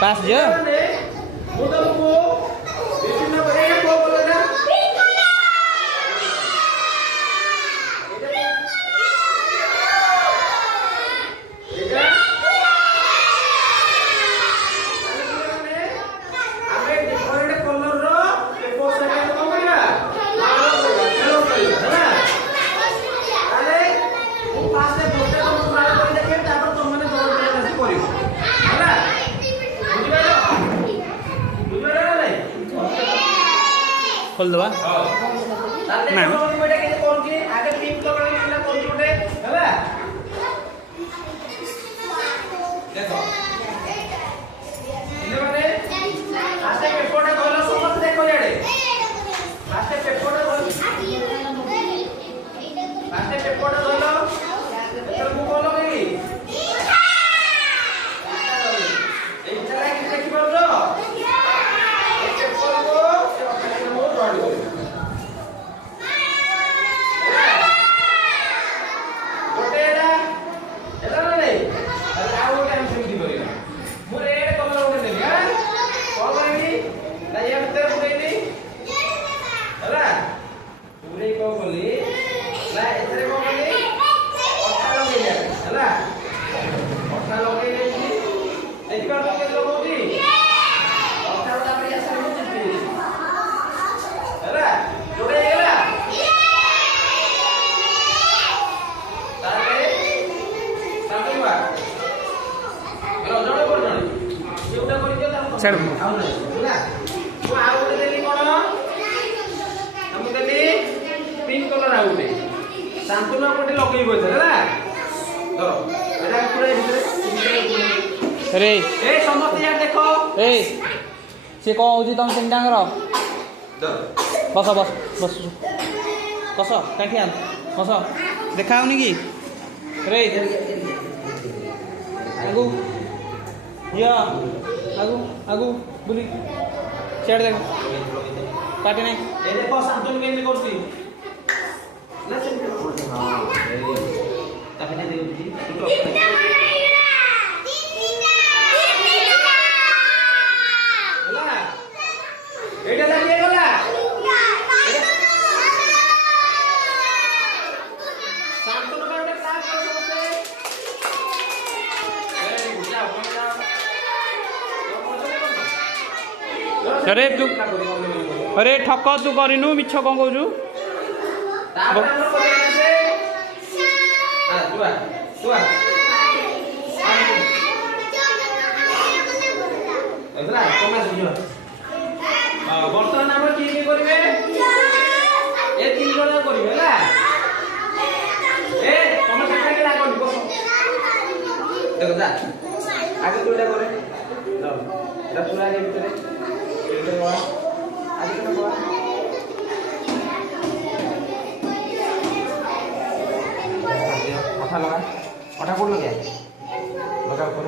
पास जो खोल दवा ना आगे पिंक कलर वाला कोन जोटे हला देखो इने माने आसे पेपरटा धरलो समस्त देखो याडे आसे पेपरटा धरलो आसे पेपरटा धरलो एतर मु बोलो कि এই ছাড়া কি দেখি পারছো এই পেপার কো মো ড্রয়িং করো सर पिंक कलर आउटे शांतनु गोटे लगेई बोल है धर एटा पूरा अरे ए समस्त यार देखो ए से को होजी तुम चिंता करो बस बस बस बस काठी आन बस देखाउनी की रे आगु या आगु आगु बुली चढ़ देख काटे नहीं ए देखो शांतनु केने करती ना चिंता हां तापने देउ जी एटा लागिए गला शांतनु का एक क्लास करो समझते वेरी गुड जा अरे तू अरे ठक तू करिनु मिछ कोन कहजु तापर हमर कोइ से आ तुआ तुआ एतला कमा सुजो बर्तमान हम की करिवे ए तीन जण करिवे ना ए तमे काटा के लागो बस देखो जा आगे तोड़ा करे लो एटा पूरा आगे भीतर एटा बा आगे तो बा लगा कोड लगा ऊपर